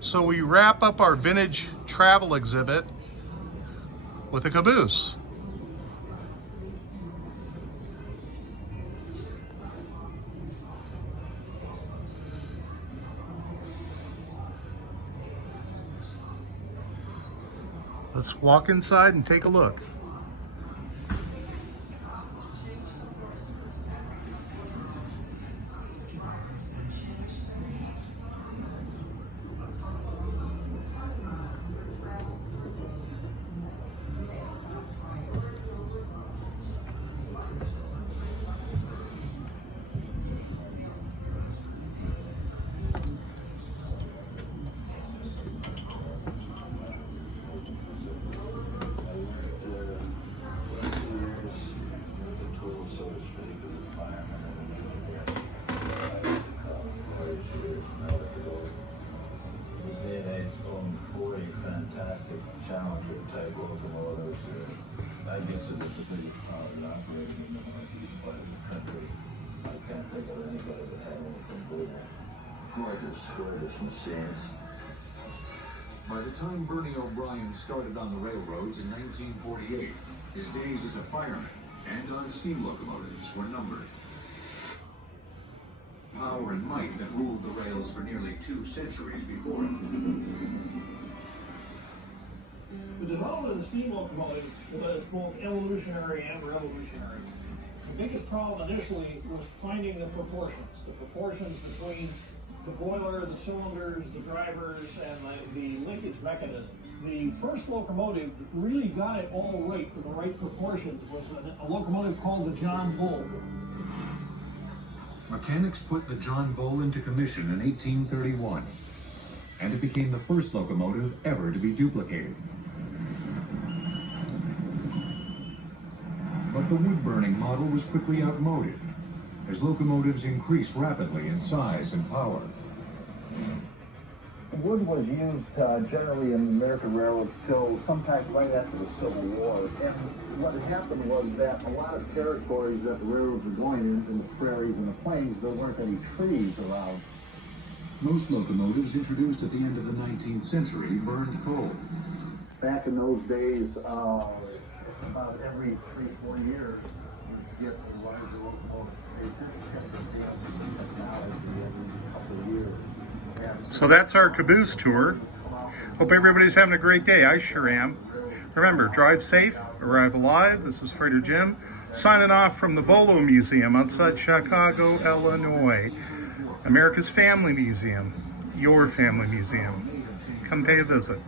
So we wrap up our vintage travel exhibit with a caboose. Let's walk inside and take a look. Fantastic Challenger type locomotives. I guess it was the biggest power operating in the northeast part of the country. I can't think of anybody that had anything good. Gorgeous machines. By the time Bernie O'Brien started on the railroads in 1948, his days as a fireman and on steam locomotives were numbered. Power and might that ruled the rails for nearly 2 centuries before him. The development of the steam locomotive was both evolutionary and revolutionary. The biggest problem initially was finding the proportions between the boiler, the cylinders, the drivers, and the linkage mechanism. The first locomotive that really got it all right with the right proportions was a locomotive called the John Bull. Mechanics put the John Bull into commission in 1831, and it became the first locomotive ever to be duplicated. But the wood-burning model was quickly outmoded, as locomotives increased rapidly in size and power. Wood was used generally in American railroads till sometime right after the Civil War. And what had happened was that a lot of territories that the railroads were going in the prairies and the plains, there weren't any trees around. Most locomotives introduced at the end of the 19th century burned coal. Back in those days, about every 3-4 years, you get a larger locomotive. They just kept advancing the technology every couple of years. So that's our caboose tour. Hope everybody's having a great day. I sure am. Remember, drive safe, arrive alive. This is Freighter Jim, signing off from the Volo Museum outside Chicago, Illinois. America's Family Museum, your family museum. Come pay a visit.